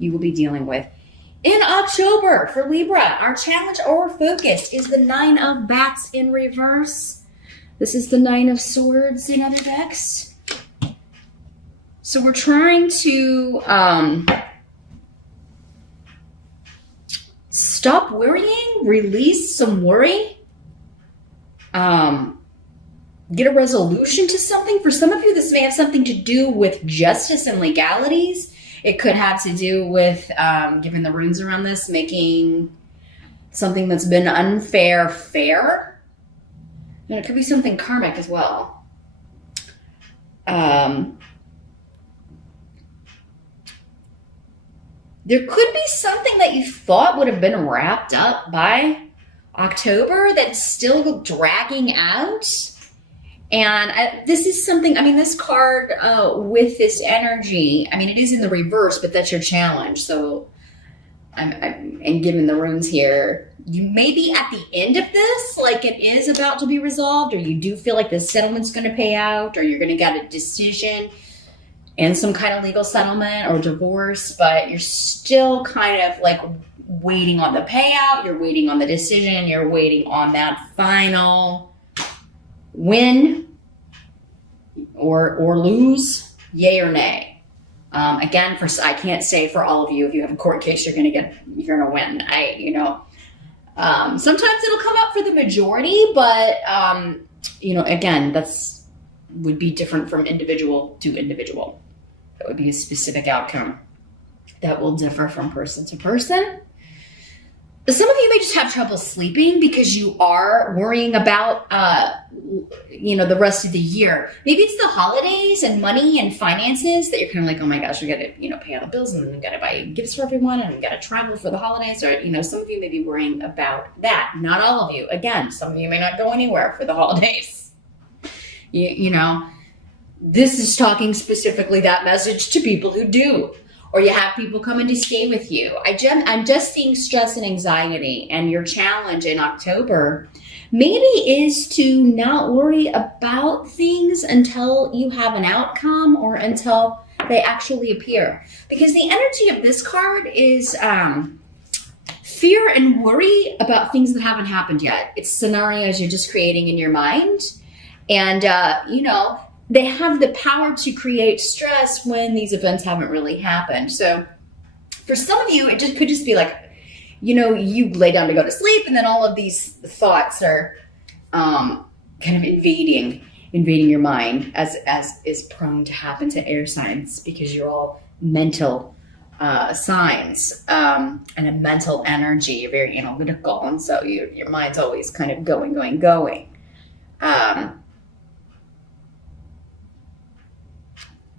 you will be dealing with. In October for Libra, our challenge or focus is the 9 of Bats in reverse. This is the 9 of Swords in other decks. So we're trying to stop worrying, release some worry, get a resolution to something. For some of you, this may have something to do with justice and legalities. It could have to do with, given the runes around this, making something that's been unfair fair. And it could be something karmic as well. There could be something that you thought would have been wrapped up by October that's still dragging out. And this is something, I mean, this card with this energy, I mean, it is in the reverse, but that's your challenge. So, and given the runes here, you may be at the end of this, like it is about to be resolved, or you do feel like the settlement's going to pay out, or you're going to get a decision and some kind of legal settlement or divorce, but you're still kind of like waiting on the payout, you're waiting on the decision, you're waiting on that final win or lose, yay or nay. Again, I can't say for all of you, if you have a court case, you're gonna win. Sometimes it'll come up for the majority, but again, would be different from individual to individual. That would be a specific outcome that will differ from person to person. Some of you may just have trouble sleeping because you are worrying about, the rest of the year. Maybe it's the holidays and money and finances that you're kind of like, oh my gosh, we got to, pay all the bills and we got to buy gifts for everyone and we got to travel for the holidays. Or, some of you may be worrying about that. Not all of you. Again, some of you may not go anywhere for the holidays. This is talking specifically that message to people who do. Or you have people coming to stay with you. I'm just seeing stress and anxiety, and your challenge in October maybe is to not worry about things until you have an outcome or until they actually appear. Because the energy of this card is fear and worry about things that haven't happened yet. It's scenarios you're just creating in your mind. And, they have the power to create stress when these events haven't really happened. So for some of you, it could just be like, you lay down to go to sleep and then all of these thoughts are kind of invading your mind, as is prone to happen to air signs because you're all mental signs and a mental energy. You're very analytical. And so your mind's always kind of going.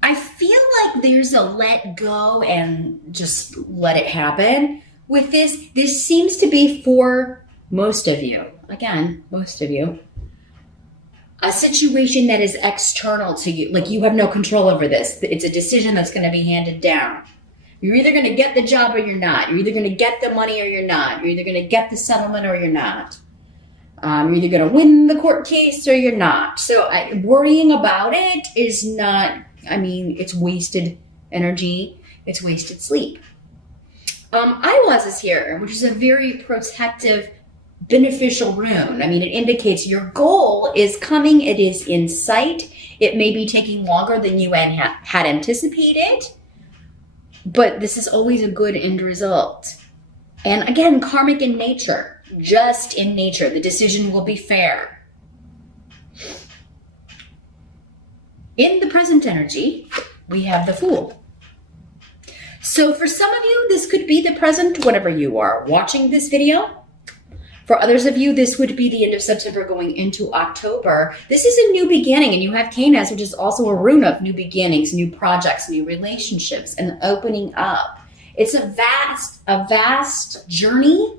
I feel like there's a let go and just let it happen with this. This seems to be for most of you. Again, most of you. A situation that is external to you. Like you have no control over this. It's a decision that's going to be handed down. You're either going to get the job or you're not. You're either going to get the money or you're not. You're either going to get the settlement or you're not. You're either going to win the court case or you're not. So worrying about it is not... it's wasted energy. It's wasted sleep. Eyewaz is here, which is a very protective, beneficial rune. It indicates your goal is coming. It is in sight. It may be taking longer than you had anticipated, but this is always a good end result. And again, karmic in nature, just in nature. The decision will be fair. In the present energy, we have the Fool. So for some of you, this could be the present whenever you are watching this video. For others of you, this would be the end of September going into October. This is a new beginning, and you have Canis, which is also a rune of new beginnings, new projects, new relationships, and opening up. It's a vast journey.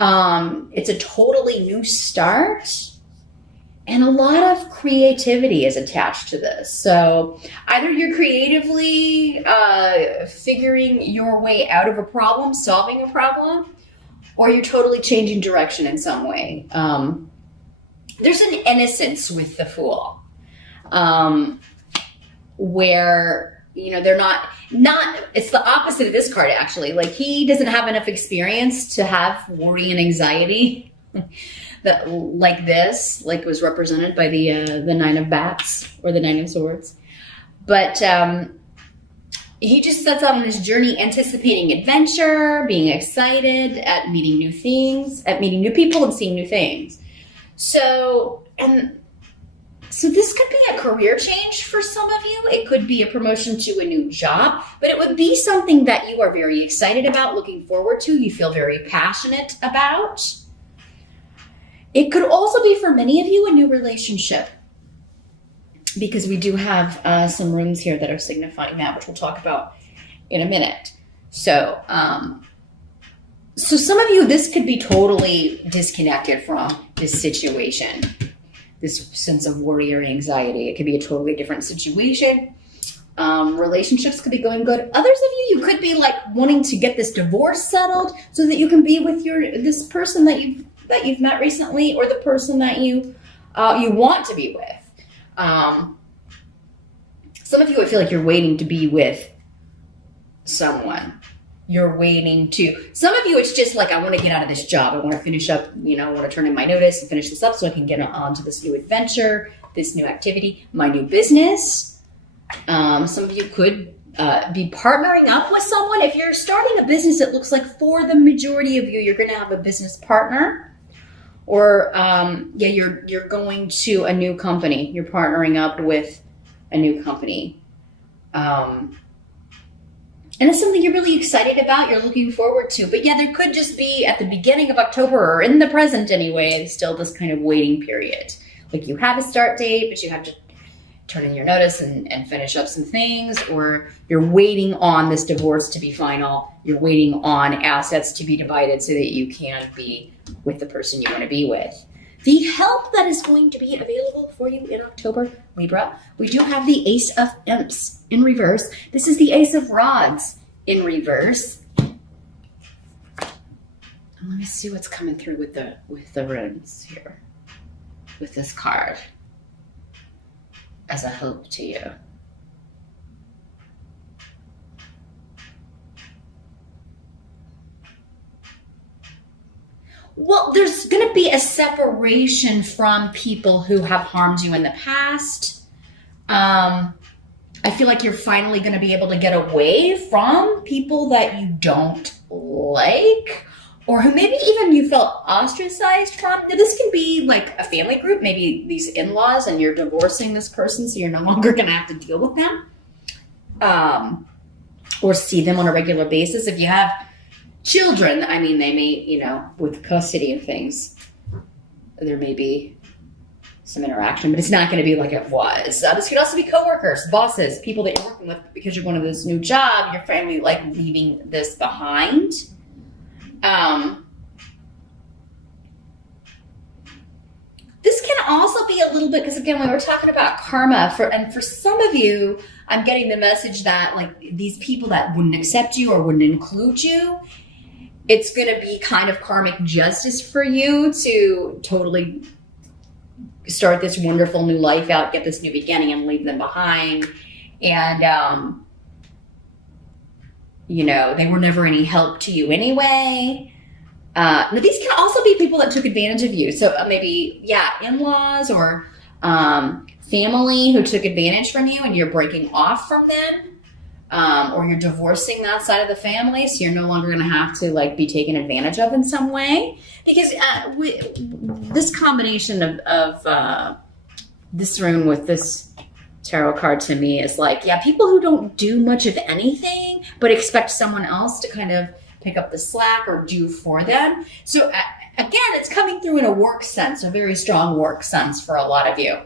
It's a totally new start. And a lot of creativity is attached to this. So either you're creatively figuring your way out of a problem, solving a problem, or you're totally changing direction in some way. There's an innocence with the Fool, where they're not, it's the opposite of this card, actually. Like, he doesn't have enough experience to have worry and anxiety that like this, like was represented by the Nine of Bats or the Nine of Swords. But he just sets out on this journey anticipating adventure, being excited at meeting new things, at meeting new people and seeing new things. So this could be a career change for some of you. It could be a promotion to a new job, but it would be something that you are very excited about, looking forward to, you feel very passionate about. It could also be for many of you a new relationship, because we do have some runes here that are signifying that, which we'll talk about in a minute. So, so some of you, this could be totally disconnected from this situation, this sense of worry or anxiety. It could be a totally different situation. Relationships could be going good. Others of you could be like wanting to get this divorce settled so that you can be with this person that you've met recently, or the person that you want to be with. Some of you, I feel like you're waiting to be with someone. You're waiting to, some of you, it's just like, I want to get out of this job. I want to finish up, I want to turn in my notice and finish this up so I can get on to this new adventure, this new activity, my new business. Some of you could be partnering up with someone. If you're starting a business, it looks like for the majority of you, you're going to have a business partner. Or, you're going to a new company. You're partnering up with a new company. And it's something you're really excited about, you're looking forward to. But yeah, there could just be at the beginning of October, or in the present anyway, still this kind of waiting period. Like, you have a start date, but you have to turn in your notice and finish up some things, or you're waiting on this divorce to be final. You're waiting on assets to be divided so that you can be with the person you want to be with. The help that is going to be available for you in October, Libra, we do have the Ace of Imps in reverse. This is the Ace of Rods in reverse. And let me see what's coming through with the runes here, with this card as a hope to you. Well, there's going to be a separation from people who have harmed you in the past. I feel like you're finally going to be able to get away from people that you don't like, or who maybe even you felt ostracized from. Now, this can be like a family group, maybe these in-laws, and you're divorcing this person, so you're no longer going to have to deal with them, or see them on a regular basis. If you have children, I mean, they may, with custody of things, there may be some interaction, but it's not going to be like it was. This could also be coworkers, bosses, people that you're working with because you're going to this new job. Your family like leaving this behind. This can also be a little bit, because again, when we're talking about karma, for some of you, I'm getting the message that like these people that wouldn't accept you or wouldn't include you, it's going to be kind of karmic justice for you to totally start this wonderful new life out, get this new beginning, and leave them behind. And, they were never any help to you anyway. Now, these can also be people that took advantage of you. So maybe, in-laws or family who took advantage from you and you're breaking off from them. Or you're divorcing that side of the family, so you're no longer going to have to like be taken advantage of in some way. Because this combination of this rune with this tarot card to me is like, people who don't do much of anything, but expect someone else to kind of pick up the slack or do for them. So again, it's coming through in a work sense, a very strong work sense for a lot of you.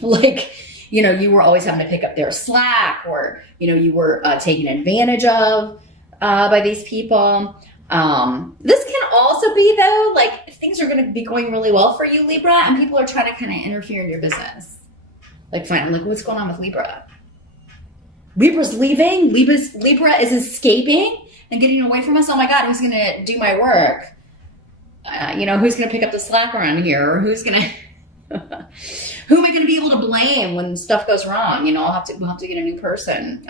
Like, you were always having to pick up their slack, or, you were taken advantage of by these people. This can also be, though, like if things are going to be going really well for you, Libra, and people are trying to kind of interfere in your business. Like, fine, like what's going on with Libra? Libra's leaving. Libra is escaping and getting away from us. Oh my God, who's going to do my work? Who's going to pick up the slack around here? Or who's going to... Who am I going to be able to blame when stuff goes wrong? You know, we'll have to get a new person.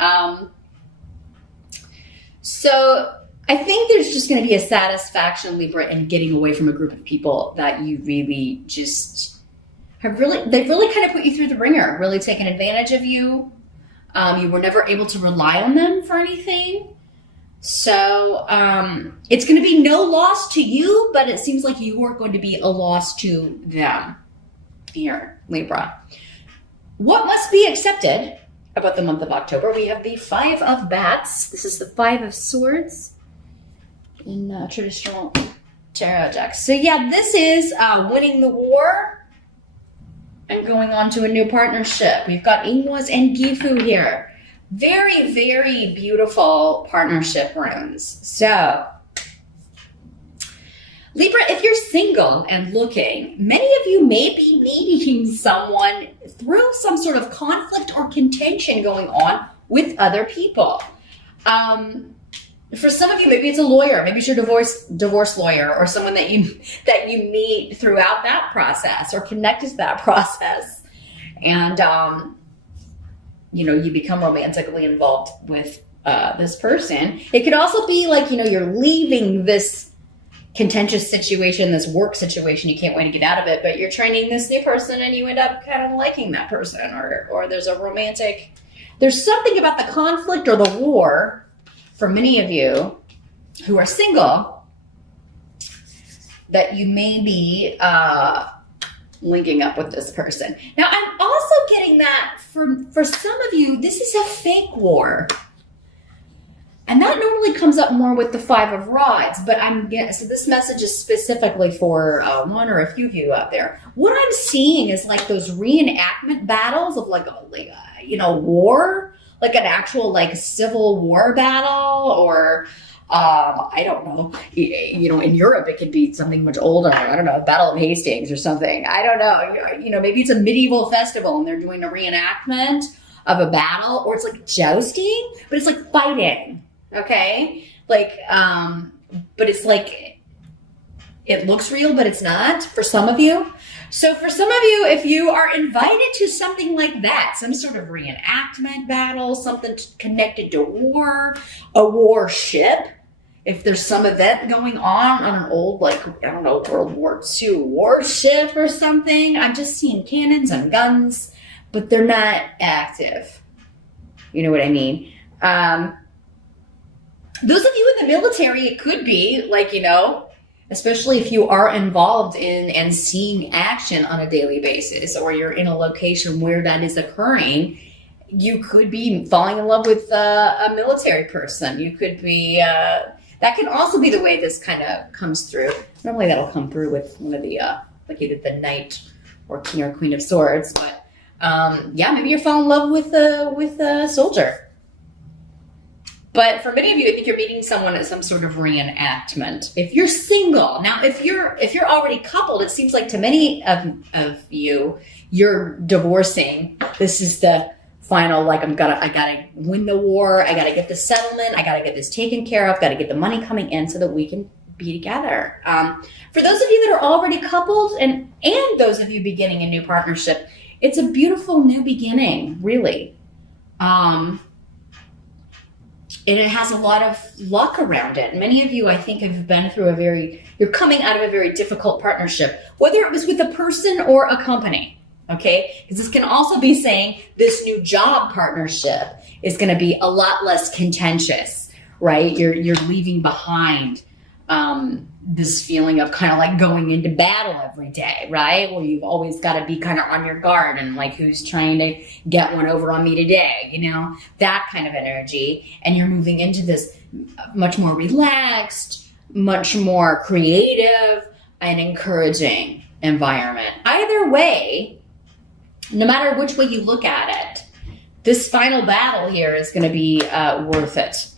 So I think there's just going to be a satisfaction, Libra, in getting away from a group of people that you really just they've really kind of put you through the ringer, really taken advantage of you. You were never able to rely on them for anything. So it's going to be no loss to you, but it seems like you are going to be a loss to them. Here, Libra. What must be accepted about the month of October? We have the Five of Bats. This is the Five of Swords in traditional tarot decks. So yeah, this is winning the war and going on to a new partnership. We've got Ingwas and Gifu here. Very, very beautiful partnership runes. So, Libra, if you're single and looking, many of you may be meeting someone through some sort of conflict or contention going on with other people. For some of you, maybe it's a lawyer, maybe it's your divorce lawyer, or someone that you meet throughout that process or connected to that process, and you know, you become romantically involved with this person. It could also be like, you know, you're leaving this contentious situation, this work situation, you can't wait to get out of it, but you're training this new person and you end up kind of liking that person, or there's something about the conflict or the war for many of you who are single that you may be linking up with this person. Now, I'm also getting that for some of you, this is a fake war. And that normally comes up more with the Five of Rods, but so this message is specifically for one or a few of you out there. What I'm seeing is like those reenactment battles of like a war, like an actual like civil war battle, or I don't know, you know, in Europe it could be something much older. I don't know, Battle of Hastings or something. I don't know, you know, maybe it's a medieval festival and they're doing a reenactment of a battle, or it's like jousting, but it's like fighting. Okay, like, but it's like, it looks real, but it's not for some of you. So for some of you, if you are invited to something like that, some sort of reenactment battle, something connected to war, a warship, if there's some event going on an old, like, I don't know, World War II warship or something, I'm just seeing cannons and guns, but they're not active. You know what I mean? Those of you in the military, it could be like, you know, especially if you are involved in and seeing action on a daily basis, or you're in a location where that is occurring, you could be falling in love with a military person. You could be, that can also be the way this kind of comes through. Normally that'll come through with one of the, like either the Knight or King or Queen of Swords, but yeah, maybe you're falling in love with a soldier. But for many of you, I think you're meeting someone at some sort of reenactment. If you're single, now if you're already coupled, it seems like to many of you, you're divorcing. This is the final, like, I gotta win the war. I gotta get the settlement. I gotta get this taken care of. Gotta get the money coming in so that we can be together. For those of you that are already coupled, and those of you beginning a new partnership, it's a beautiful new beginning, really. And it has a lot of luck around it. Many of you, I think, have been through you're coming out of a very difficult partnership, whether it was with a person or a company, okay? Because this can also be saying this new job partnership is going to be a lot less contentious, right? You're leaving behind this feeling of kind of like going into battle every day, right? Where you've always got to be kind of on your guard and like, who's trying to get one over on me today, you know, that kind of energy. And you're moving into this much more relaxed, much more creative and encouraging environment. Either way, no matter which way you look at it, this final battle here is going to be worth it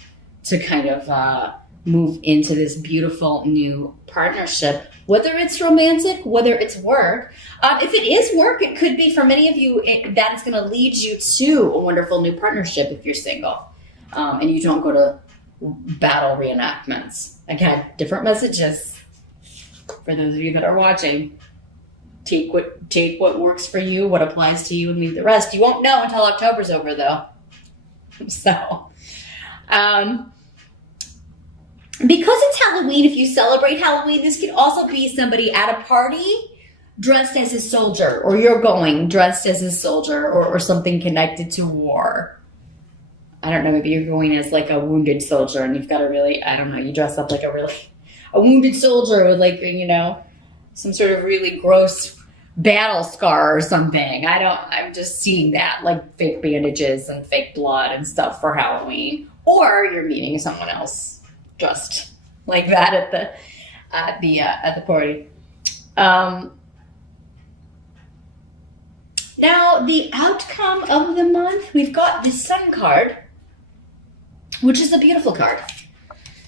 to kind of move into this beautiful new partnership, whether it's romantic, whether it's work. If it is work, it could be for many of you, that is going to lead you to a wonderful new partnership if you're single and you don't go to battle reenactments. Again, different messages for those of you that are watching. take what works for you, what applies to you, and leave the rest. You won't know until October's over, though. So, because it's Halloween, if you celebrate Halloween, this could also be somebody at a party dressed as a soldier, or you're going dressed as a soldier, or something connected to war. I don't know, maybe you're going as like a wounded soldier, and you've got a really, I don't know, you dress up like a wounded soldier with like, you know, some sort of really gross battle scar or something. I'm just seeing that, like fake bandages and fake blood and stuff for Halloween. Or you're meeting someone else dressed like that at the party. Now, the outcome of the month, we've got the Sun card, which is a beautiful card.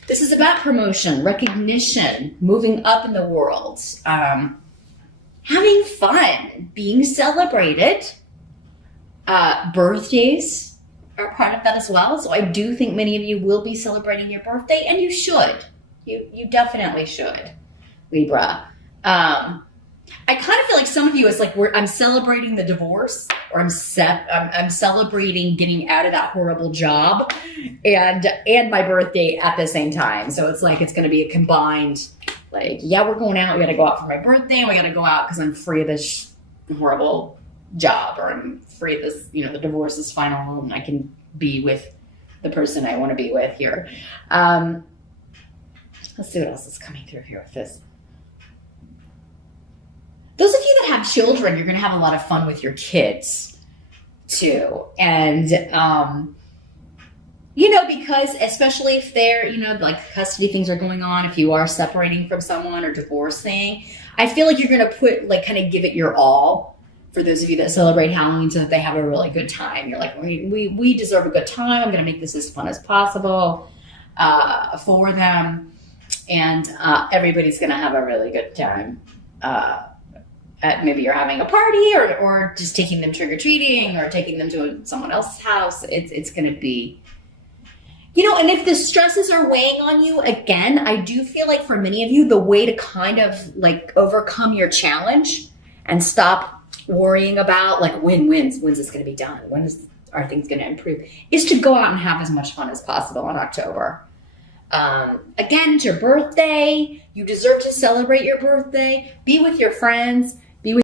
This is about promotion, recognition, moving up in the world, having fun, being celebrated. Birthdays are part of that as well. So I do think many of you will be celebrating your birthday, and you should. You definitely should, Libra. I kind of feel like some of you is like I'm celebrating the divorce, or I'm celebrating getting out of that horrible job, and my birthday at the same time. So it's like it's going to be a combined, like, yeah, we're going out. We got to go out for my birthday, and we got to go out because I'm free of this horrible job, or I'm free of this, you know, the divorce is final, and I can be with the person I want to be with here. Let's see what else is coming through here with this. Those of you that have children, you're going to have a lot of fun with your kids too. And, you know, because especially if they're, you know, like custody things are going on, if you are separating from someone or divorcing, I feel like you're going to put, like, kind of give it your all for those of you that celebrate Halloween so that they have a really good time. You're like, we deserve a good time. I'm going to make this as fun as possible for them. And everybody's going to have a really good time. Maybe you're having a party, or just taking them trick-or-treating, or taking them to someone else's house. It's going to be, you know, and if the stresses are weighing on you, again, I do feel like for many of you, the way to kind of like overcome your challenge and stop worrying about like when's this going to be done? Are things going to improve? Is to go out and have as much fun as possible in October. Again, it's your birthday. You deserve to celebrate your birthday. Be with your friends.